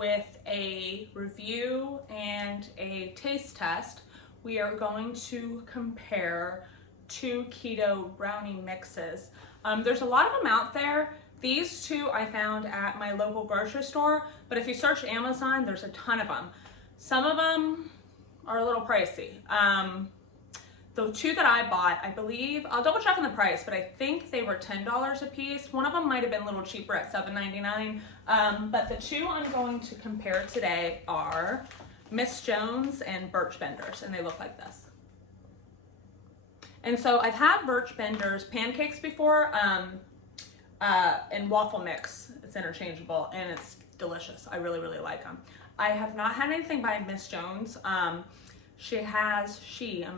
with a review and a taste test. We are going to compare two keto brownie mixes. There's a lot of them out there. These two I found at my local grocery store, but if you search Amazon, there's a ton of them. Some of them are a little pricey. The two that I bought, I believe, I'll double check on the price, but I think they were $10 a piece. One of them might have been a little cheaper at $7.99. But the two I'm going to compare today are Miss Jones and Birch Benders, and they look like this. And so I've had Birch Benders pancakes before, and waffle mix. It's interchangeable and it's delicious. I really, really like them. I have not had anything by Miss Jones. I'm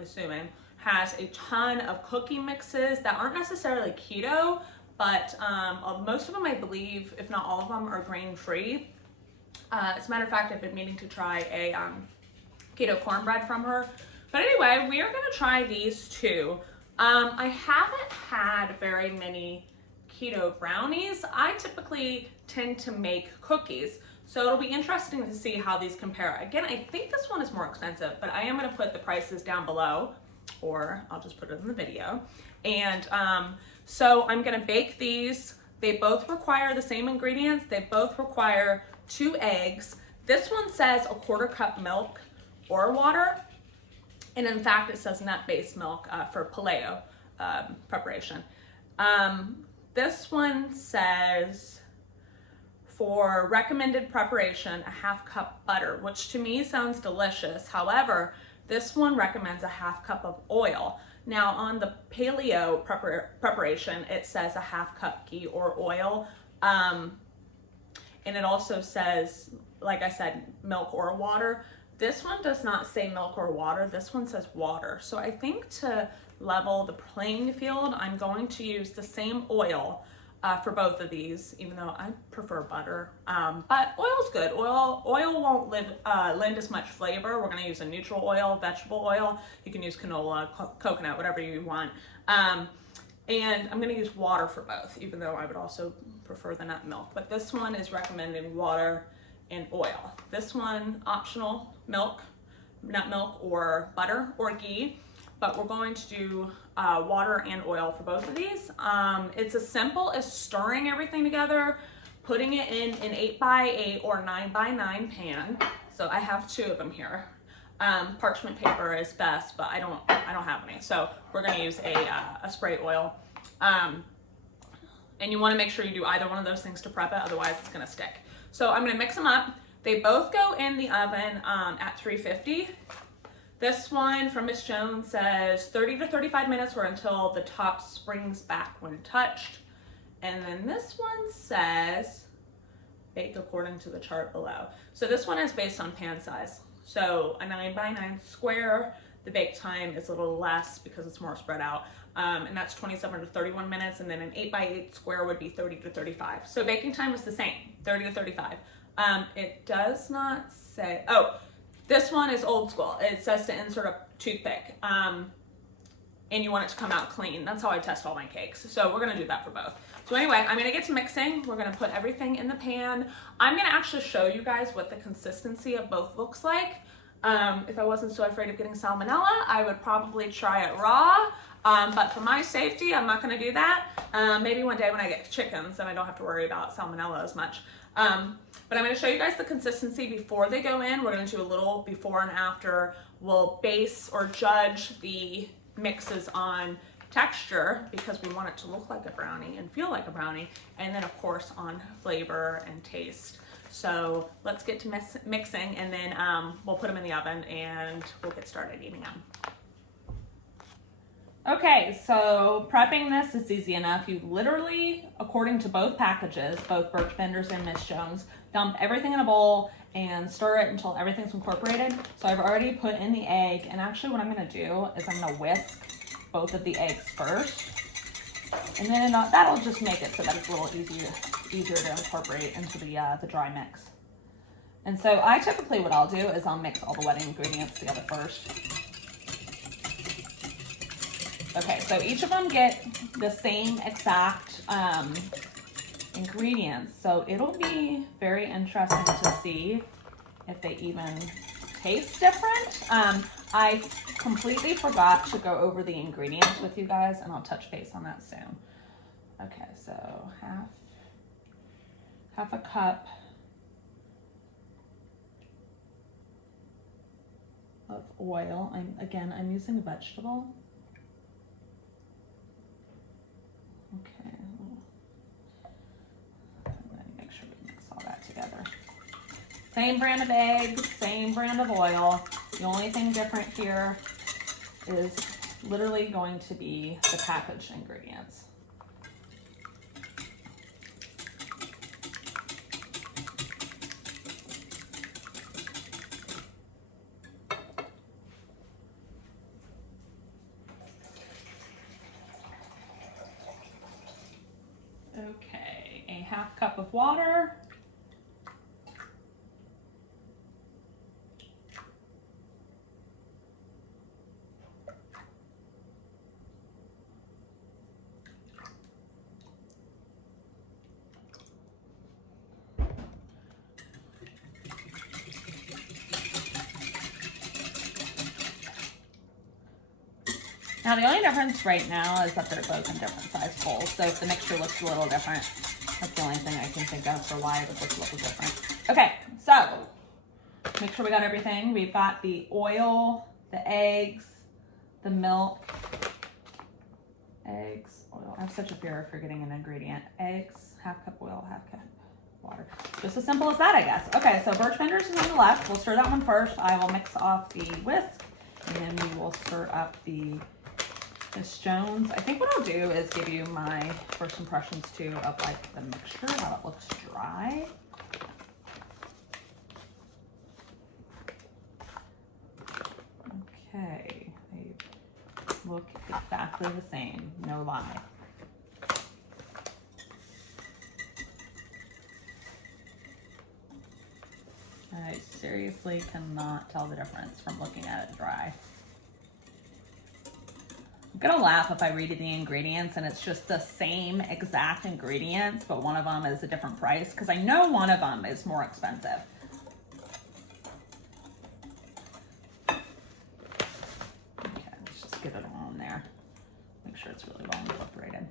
assuming, has a ton of cookie mixes that aren't necessarily keto, but most of them, I believe, if not all of them, are grain-free. As a matter of fact, I've been meaning to try a keto cornbread from her. But anyway, we are gonna try these two. I haven't had very many keto brownies. I typically tend to make cookies, so it'll be interesting to see how these compare. Again, I think this one is more expensive, but I am gonna put the prices down below, or I'll just put it in the video. And so I'm gonna bake these. They both require the same ingredients. They both require 2 eggs. This one says a 1/4 cup milk or water. And in fact, it says nut-based milk for paleo preparation. This one says for recommended preparation, a 1/2 cup butter, which to me sounds delicious. However, this one recommends a 1/2 cup of oil. Now on the paleo preparation, it says a 1/2 cup ghee or oil. And it also says, like I said, milk or water. This one does not say milk or water. This one says water. So I think to level the playing field, I'm going to use the same oil for both of these, even though I prefer butter. But oil's good. Oil won't lend as much flavor. We're gonna use a neutral oil, vegetable oil. You can use canola, coconut, whatever you want. And I'm gonna use water for both, even though I would also prefer the nut milk. But this one is recommending water and oil. This one, optional, milk, nut milk or butter or ghee, but we're going to do water and oil for both of these. It's as simple as stirring everything together, putting it in an 8x8 or 9x9 pan. So I have 2 of them here. Parchment paper is best, but I don't have any. So we're gonna use a spray oil. And you wanna make sure you do either one of those things to prep it, otherwise it's gonna stick. So I'm gonna mix them up. They both go in the oven at 350. This one from Miss Jones says 30 to 35 minutes or until the top springs back when touched. And then this one says bake according to the chart below. So this one is based on pan size. So a 9x9 square, the bake time is a little less because it's more spread out. And that's 27 to 31 minutes. And then an 8x8 square would be 30 to 35. So baking time is the same, 30 to 35. It does not say, oh, this one is old school. It says to insert a toothpick, and you want it to come out clean. That's how I test all my cakes. So we're gonna do that for both. So anyway, I'm gonna get to mixing. We're gonna put everything in the pan. I'm gonna actually show you guys what the consistency of both looks like. If I wasn't so afraid of getting salmonella, I would probably try it raw. But for my safety, I'm not gonna do that. Maybe one day when I get chickens, then I don't have to worry about salmonella as much. But I'm gonna show you guys the consistency before they go in. We're gonna do a little before and after. We'll base or judge the mixes on texture because we want it to look like a brownie and feel like a brownie. And then of course on flavor and taste. So let's get to mixing, and then we'll put them in the oven and we'll get started eating them. Okay, so prepping this is easy enough. You literally, according to both packages, both Birch Benders and Miss Jones, dump everything in a bowl and stir it until everything's incorporated. So I've already put in the egg, and actually what I'm gonna do is I'm gonna whisk both of the eggs first. And then that'll just make it so that it's a little easier to incorporate into the dry mix. And so I typically, what I'll do is I'll mix all the wet ingredients together first. Okay, so each of them get the same exact ingredients. So it'll be very interesting to see if they even taste different. I completely forgot to go over the ingredients with you guys, and I'll touch base on that soon. Okay, so half a cup of oil. I'm using a vegetable. Okay. Let me make sure we mix all that together. Same brand of eggs, same brand of oil. The only thing different here is literally going to be the packaged ingredients. Okay, a half cup of water. Now the only difference right now is that they're both in different size bowls, so if the mixture looks a little different, that's the only thing I can think of for why it would look a little different. Okay, so make sure we got everything. We've got the oil, the eggs, the milk, eggs, oil. I have such a fear of forgetting an ingredient. Eggs, half cup oil, half cup water. Just as simple as that, I guess. Okay, so Birch Benders is on the left. We'll stir that one first. I will mix off the whisk, and then we will stir up this Jones. I think what I'll do is give you my first impressions too of like the mixture, how it looks dry. Okay, they look exactly the same, no lie. I seriously cannot tell the difference from looking at it dry. I'm gonna laugh if I read the ingredients and it's just the same exact ingredients, but one of them is a different price, because I know one of them is more expensive. Okay, let's just get it all in there. Make sure it's really well incorporated.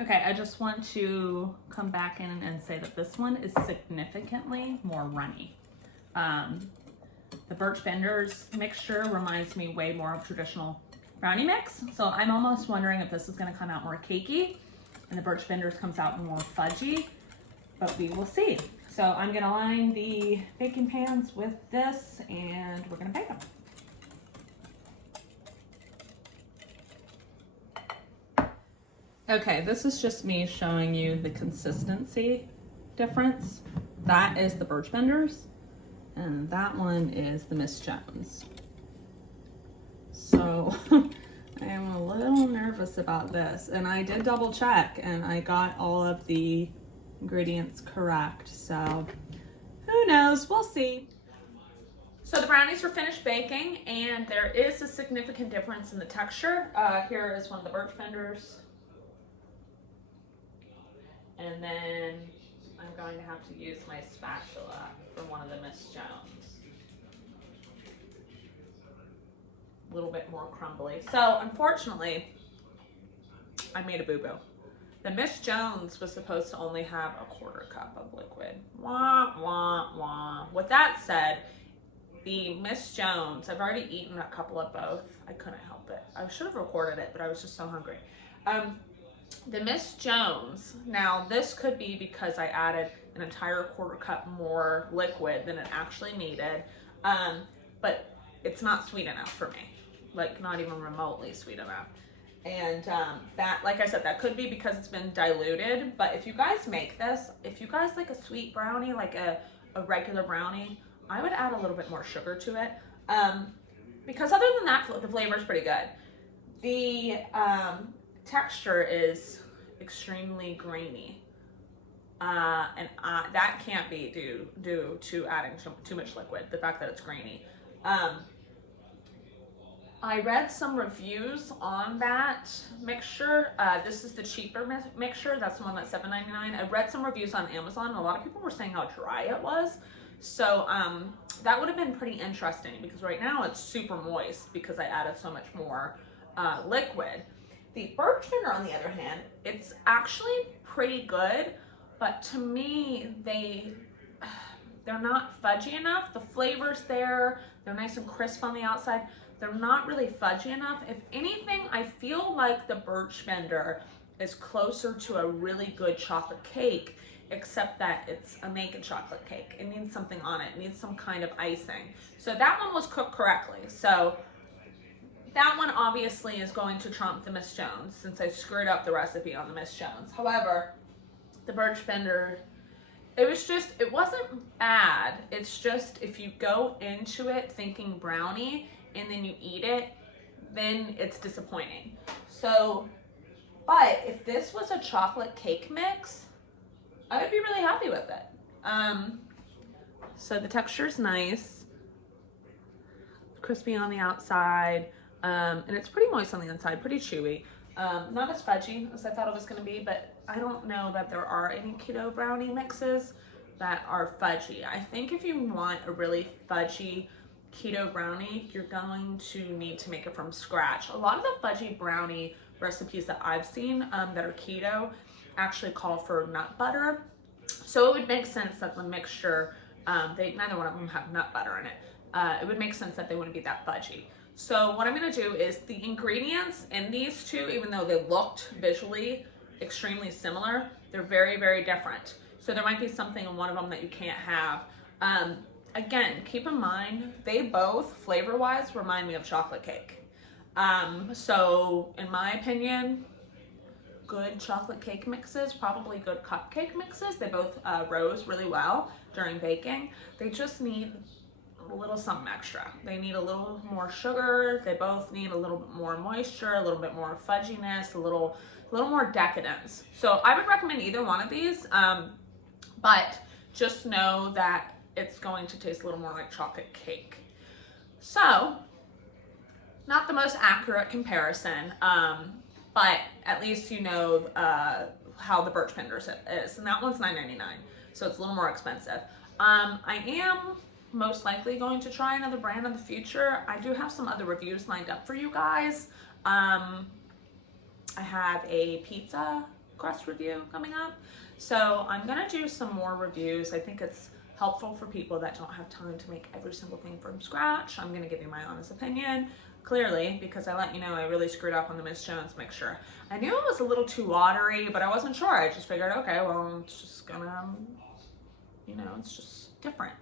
Okay, I just want to come back in and say that this one is significantly more runny. The Birch Benders mixture reminds me way more of traditional brownie mix. So I'm almost wondering if this is gonna come out more cakey and the Birch Benders comes out more fudgy, but we will see. So I'm gonna line the baking pans with this and we're gonna bake them. Okay, this is just me showing you the consistency difference. That is the Birch Benders, and that one is the Miss Jones. So I am a little nervous about this, and I did double check and I got all of the ingredients correct. So who knows, we'll see. So the brownies are finished baking and there is a significant difference in the texture. Here is one of the Birch Benders. And then I'm going to have to use my spatula for one of the Miss Jones. a little bit more crumbly. So unfortunately, I made a boo-boo. The Miss Jones was supposed to only have a 1/4 cup of liquid. Wah, wah, wah. With that said, the Miss Jones, I've already eaten a couple of both. I couldn't help it. I should have recorded it, but I was just so hungry. The Miss Jones, now this could be because I added an entire 1/4 cup more liquid than it actually needed, but it's not sweet enough for me, like not even remotely sweet enough. And that, like I said, that could be because it's been diluted. But if you guys make this, if you guys like a sweet brownie, like a regular brownie, I would add a little bit more sugar to it. Because other than that, the flavor is pretty good. The texture is extremely grainy. And that can't be due to adding too much liquid, the fact that it's grainy. I read some reviews on that mixture. This is the cheaper mixture. That's the one that's $7.99. I read some reviews on Amazon. And a lot of people were saying how dry it was. So that would have been pretty interesting because right now it's super moist because I added so much more liquid. The Birch Bender, on the other hand, it's actually pretty good, but to me, they're not fudgy enough. The flavor's there. They're nice and crisp on the outside. They're not really fudgy enough. If anything, I feel like the Birch Bender is closer to a really good chocolate cake, except that it's a naked chocolate cake. It needs something on it. It needs some kind of icing. So that one was cooked correctly. So that one obviously is going to trump the Miss Jones since I screwed up the recipe on the Miss Jones. However, the Birch Bender, it wasn't bad. It's just if you go into it thinking brownie and then you eat it, then it's disappointing. So, but if this was a chocolate cake mix, I would be really happy with it. So the texture's nice, crispy on the outside, and it's pretty moist on the inside, pretty chewy. Not as fudgy as I thought it was gonna be, but I don't know that there are any keto brownie mixes that are fudgy. I think if you want a really fudgy keto brownie, you're going to need to make it from scratch. A lot of the fudgy brownie recipes that I've seen that are keto actually call for nut butter. So it would make sense that the mixture, neither one of them have nut butter in it. It would make sense that they wouldn't be that fudgy. So what I'm gonna do is the ingredients in these two, even though they looked visually extremely similar, they're very, very different. So there might be something in one of them that you can't have. Again, keep in mind, they both, flavor-wise, remind me of chocolate cake. So in my opinion, good chocolate cake mixes, probably good cupcake mixes. They both rose really well during baking. They just need a little something extra. They need a little more sugar. They both need a little bit more moisture, a little bit more fudginess, a little more decadence. So I would recommend either one of these, but just know that it's going to taste a little more like chocolate cake. So, not the most accurate comparison, but at least you know how the Birch Bender is, and that one's $9.99, so it's a little more expensive. I am most likely going to try another brand in the future. I do have some other reviews lined up for you guys. I have a pizza crust review coming up, so I'm gonna do some more reviews. I think it's helpful for people that don't have time to make every single thing from scratch. I'm gonna give you my honest opinion, clearly, because I let you know I really screwed up on the Miss Jones mixture. I knew it was a little too watery, but I wasn't sure. I just figured, okay, well, it's just gonna, you know, it's just different.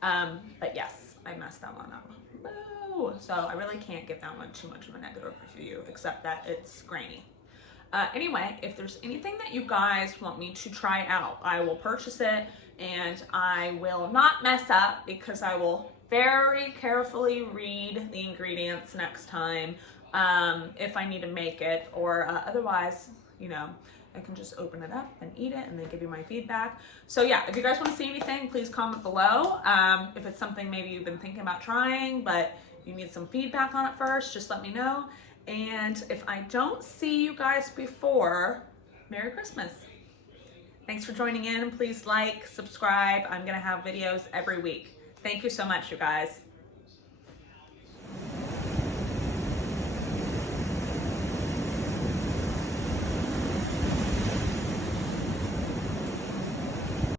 But yes, I messed that one up. Boo! So I really can't give that one too much of a negative review, except that it's grainy. Anyway, if there's anything that you guys want me to try out, I will purchase it, and I will not mess up because I will very carefully read the ingredients next time if I need to make it, or otherwise, you know, I can just open it up and eat it and then give you my feedback. So yeah, if you guys want to see anything, please comment below. If it's something maybe you've been thinking about trying, but you need some feedback on it first, just let me know. And if I don't see you guys before, Merry Christmas. Thanks for joining in. Please like, subscribe. I'm gonna have videos every week. Thank you so much, you guys.